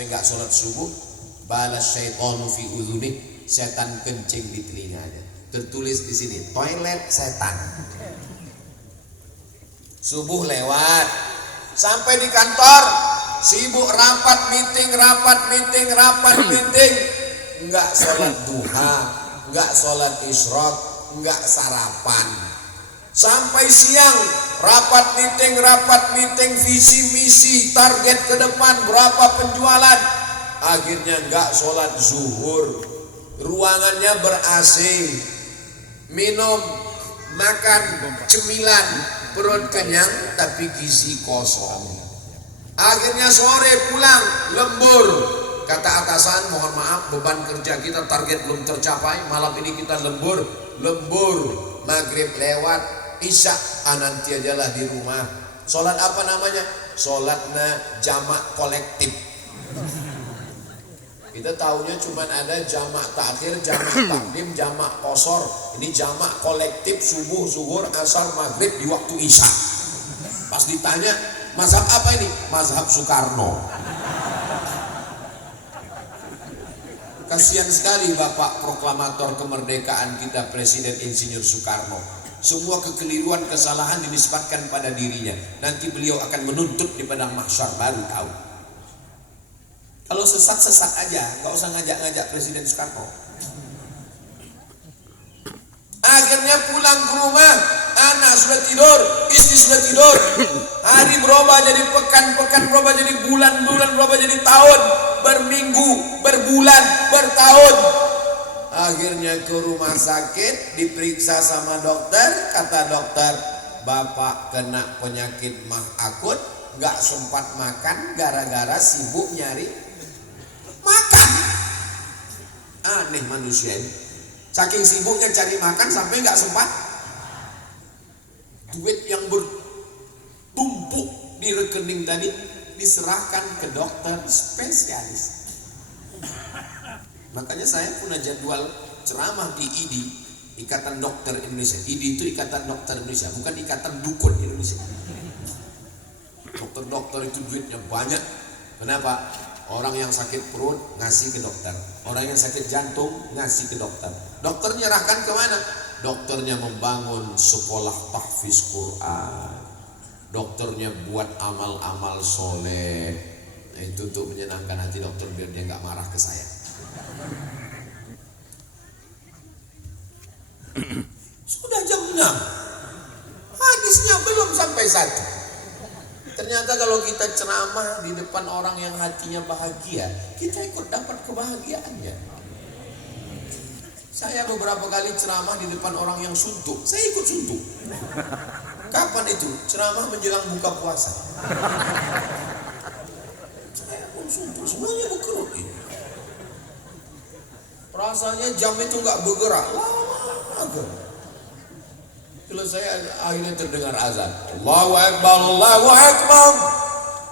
sampai nggak sholat subuh, balas syaitanu fi udhunih, setan kencing di telinganya. Tertulis di sini, toilet setan. Subuh lewat, sampai di kantor, sibuk rapat meeting, nggak sholat duha, nggak sholat isyraq, nggak sarapan. Sampai siang, rapat meeting, visi misi, target ke depan, berapa penjualan. Akhirnya nggak sholat zuhur, ruangannya ber-AC, minum, makan, cemilan, perut kenyang tapi gizi kosong. Akhirnya sore pulang, lembur. Kata atasan, mohon maaf beban kerja kita, target belum tercapai, malam ini kita lembur. Maghrib lewat, isya nanti ajalah di rumah. Sholat apa namanya? Sholatnya jamak kolektif. Kita tahunya cuma ada jamak takhir, jamak takdim, jamak qosor. Ini jamak kolektif, subuh, zuhur, asar, maghrib di waktu isya. Pas ditanya, mazhab apa ini? Mazhab Soekarno. Kasihan sekali Bapak proklamator kemerdekaan kita, Presiden Insinyur Soekarno. Semua kekeliruan, kesalahan dinisbatkan pada dirinya. Nanti beliau akan menuntut di padang mahsyar, baru tahu. Kalau sesat aja, nggak usah ngajak Presiden Soekarno. Akhirnya pulang ke rumah, anak sudah tidur, istri sudah tidur. Hari berubah jadi pekan berubah jadi bulan berubah jadi tahun, berminggu, berbulan, bertahun. Akhirnya ke rumah sakit, diperiksa sama dokter. Kata dokter, Bapak kena penyakit mah akut, nggak sempat makan gara-gara sibuk nyari makan. Aneh manusia ini, saking sibuknya cari makan sampai nggak sempat. Duit yang bertumpuk di rekening tadi diserahkan ke dokter spesialis. Makanya saya punya jadwal ceramah di IDI, Ikatan Dokter Indonesia. IDI itu Ikatan Dokter Indonesia, bukan Ikatan Dukun Indonesia. Dokter-dokter itu duitnya banyak. Kenapa? Orang yang sakit perut ngasih ke dokter, orang yang sakit jantung ngasih ke dokter. Dokter nyerahkan kemana? Dokternya membangun sekolah tahfiz Quran, dokternya buat amal-amal soleh. Nah, itu untuk menyenangkan hati dokter biar dia nggak marah ke saya. Sudah jam 6, hadisnya belum sampai 1. Ternyata kalau kita ceramah di depan orang yang hatinya bahagia, kita ikut dapat kebahagiaannya. Saya beberapa kali ceramah di depan orang yang suntuk, saya ikut suntuk. Kapan itu? Ceramah menjelang buka puasa. Saya pun suntuk, semuanya berkerut ini. Rasanya jam itu nggak bergerak, lama. Kalau saya akhirnya terdengar azan, Allahu Akbar, Allahu Akbar.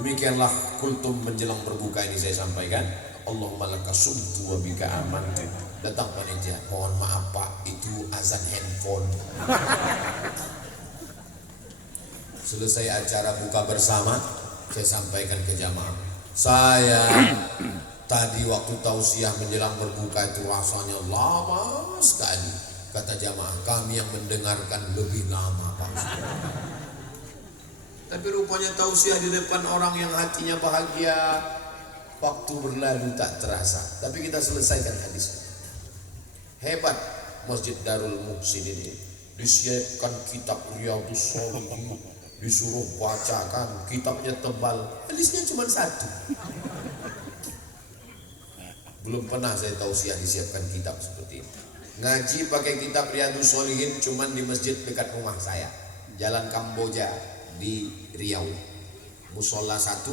Demikianlah kultum menjelang berbuka ini saya sampaikan. Allahumma laka sumtu wa bika amantu. Datang panitia, mohon maaf Pak, itu azan handphone. Selesai acara buka bersama, saya sampaikan ke jamaah, saya tadi waktu tausiah menjelang berbuka itu rasanya lama sekali. Kata jamaah, kami yang mendengarkan lebih lama Pak. Tapi rupanya tausiah di depan orang yang hatinya bahagia, waktu berlalu tak terasa. Tapi kita selesaikan hadis. Hebat Masjid Darul Muhsin ini. Disiapkan kitab Riyadhus Shalihin, disuruh bacakan, kitabnya tebal, hadisnya cuma 1. Belum pernah saya tausiah disiapkan kitab seperti ini. Ngaji pakai kitab Riyadhus Shalihin cuman di masjid dekat rumah saya, Jalan Kamboja di Riau. Musola 1,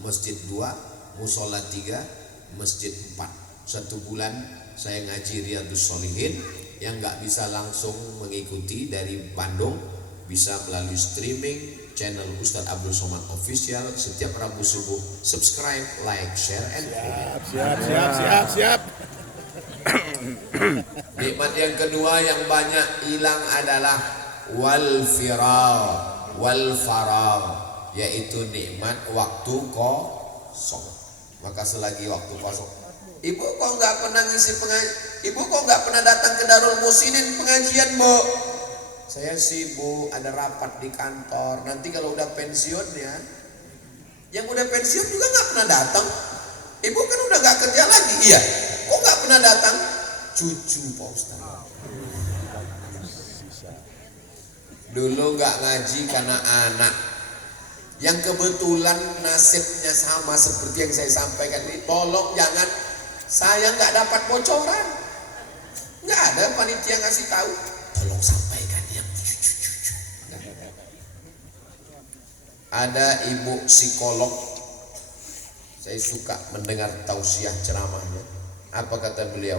masjid 2, musola 3, masjid 4. 1 bulan saya ngaji Riyadhus Shalihin. Yang nggak bisa langsung mengikuti dari Bandung bisa melalui streaming channel Ustadz Abdul Somad Official setiap Rabu subuh. Subscribe, like, share, and comment. Siap. Nikmat yang kedua yang banyak hilang adalah wal faragh, yaitu nikmat waktu kosong. Maka selagi waktu kosong, ibu kok nggak pernah ngisi pengajian, ibu kok nggak pernah datang ke Darul Musinin pengajian, Bu? Saya sibuk, ada rapat di kantor. Nanti kalau udah pensiun ya, yang udah pensiun juga nggak pernah datang. Ibu kan udah nggak kerja lagi, iya. Kok nggak pernah datang? Cucu Pak Ustaz. Dulu nggak ngaji karena anak. Yang kebetulan nasibnya sama seperti yang saya sampaikan ini, tolong jangan, saya nggak dapat bocoran, nggak ada panitia ngasih tahu, tolong sampaikan yang cucu-cucu. Ada ibu psikolog, saya suka mendengar tausiah ceramahnya. Apa kata beliau?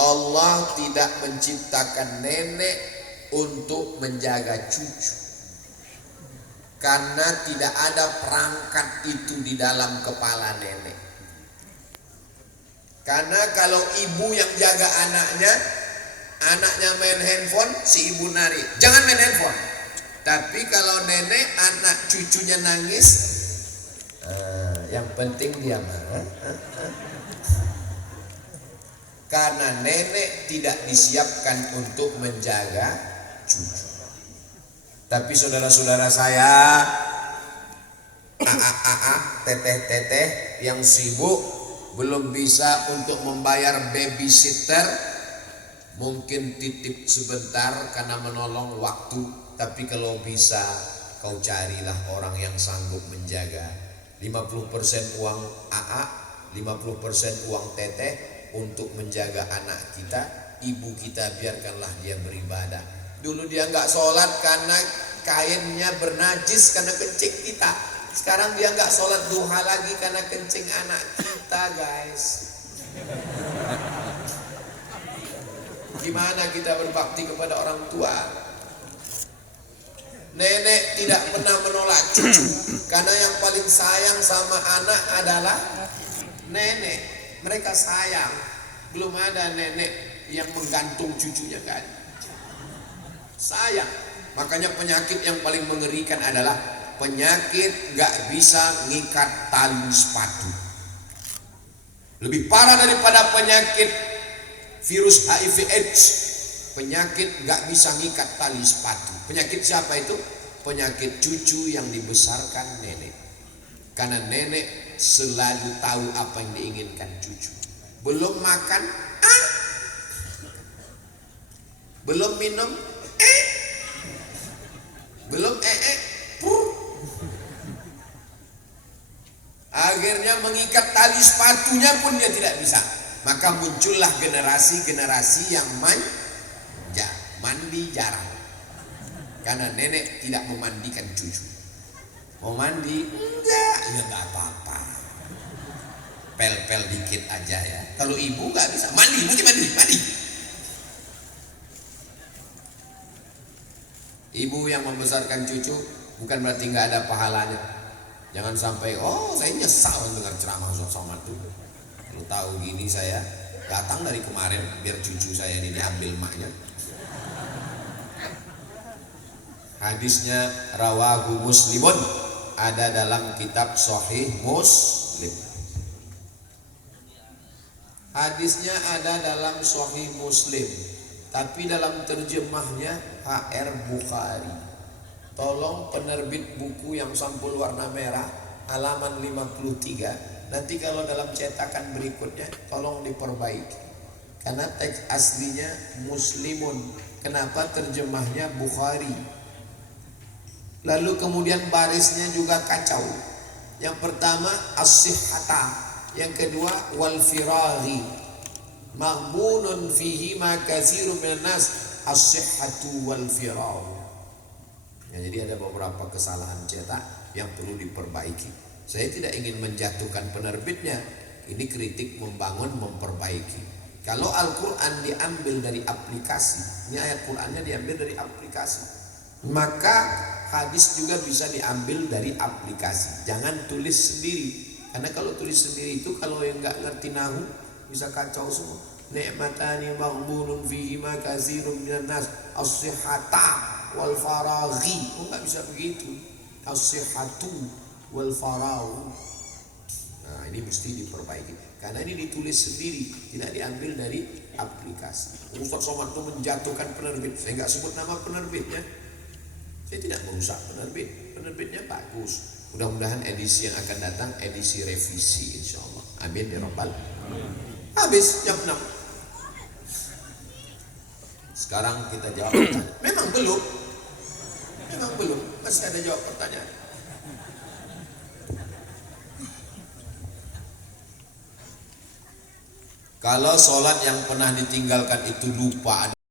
Allah tidak menciptakan nenek untuk menjaga cucu, karena tidak ada perangkat itu di dalam kepala nenek. Karena kalau ibu yang jaga anaknya, anaknya main handphone, si ibu nari, jangan main handphone. Tapi kalau nenek, anak cucunya nangis, yang penting dia marah. Karena nenek tidak disiapkan untuk menjaga cucu. Tapi saudara-saudara saya, teteh-teteh yang sibuk belum bisa untuk membayar babysitter, mungkin titip sebentar karena menolong waktu. Tapi kalau bisa, kau carilah orang yang sanggup menjaga. 50% uang AA, 50% uang teteh untuk menjaga anak kita. Ibu kita biarkanlah dia beribadah. Dulu dia nggak sholat karena kainnya bernajis karena kencing kita. Sekarang dia nggak sholat duha lagi karena kencing anak kita, guys. Gimana kita berbakti kepada orang tua? Nenek tidak pernah menolak cucu, karena yang paling sayang sama anak adalah nenek. Mereka sayang. Belum ada nenek yang menggantung cucunya, kan? Sayang. Makanya penyakit yang paling mengerikan adalah penyakit gak bisa ngikat tali sepatu. Lebih parah daripada penyakit virus HIV AIDS, penyakit gak bisa ngikat tali sepatu. Penyakit siapa itu? Penyakit cucu yang dibesarkan nenek. Karena nenek selalu tahu apa yang diinginkan cucu. Belum makan, belum minum, belum akhirnya mengikat tali sepatunya pun dia tidak bisa. Maka muncullah generasi-generasi yang mandi jarang, karena nenek tidak memandikan cucu. Mau mandi? Enggak, ya enggak apa-apa, pel-pel dikit aja ya. Kalau ibu nggak bisa mandi. Ibu yang membesarkan cucu bukan berarti nggak ada pahalanya. Jangan sampai, saya nyesal mendengar ceramah Ustaz Somad itu. Kalau tahu gini saya datang dari kemarin biar cucu saya ini diambil maknya. Hadisnya rawahu Muslimun, ada dalam kitab Sahih Muslim. Hadisnya ada dalam Sahih Muslim, tapi dalam terjemahnya HR Bukhari. Tolong penerbit buku yang sampul warna merah halaman 53, nanti kalau dalam cetakan berikutnya tolong diperbaiki, karena teks aslinya Muslimun. Kenapa terjemahnya Bukhari? Lalu kemudian barisnya juga kacau. Yang pertama as-sihhata, yang kedua wal firaghi, maghbunun fihi ma katsirun minan nas, as-sihhatu wal firagh. Ya, jadi ada beberapa kesalahan cetak yang perlu diperbaiki. Saya tidak ingin menjatuhkan penerbitnya, ini kritik membangun, memperbaiki. Kalau Al-Quran diambil dari aplikasi, ini ayat Qurannya diambil dari aplikasi, maka hadis juga bisa diambil dari aplikasi. Jangan tulis sendiri, karena kalau tulis sendiri itu kalau yang nggak ngerti nahu bisa kacau semua. Ni'matani maghbunun fihi ma katsirun minan nas, as-sihhata wal faraghi. Nggak bisa begitu, as-sihhatu wal faragh. Nah, Nah ini mesti diperbaiki, karena ini ditulis sendiri, tidak diambil dari aplikasi. Ustaz Somad itu menjatuhkan penerbit, saya nggak sebut nama penerbitnya, saya tidak merusak penerbit, penerbitnya bagus. Mudah-mudahan edisi yang akan datang edisi revisi, insya Allah. Amin ya Rabbal. Habis jam 6. Sekarang kita jawab pertanyaan. Memang belum, masih ada jawab pertanyaan. Kalau sholat yang pernah ditinggalkan itu lupa, ada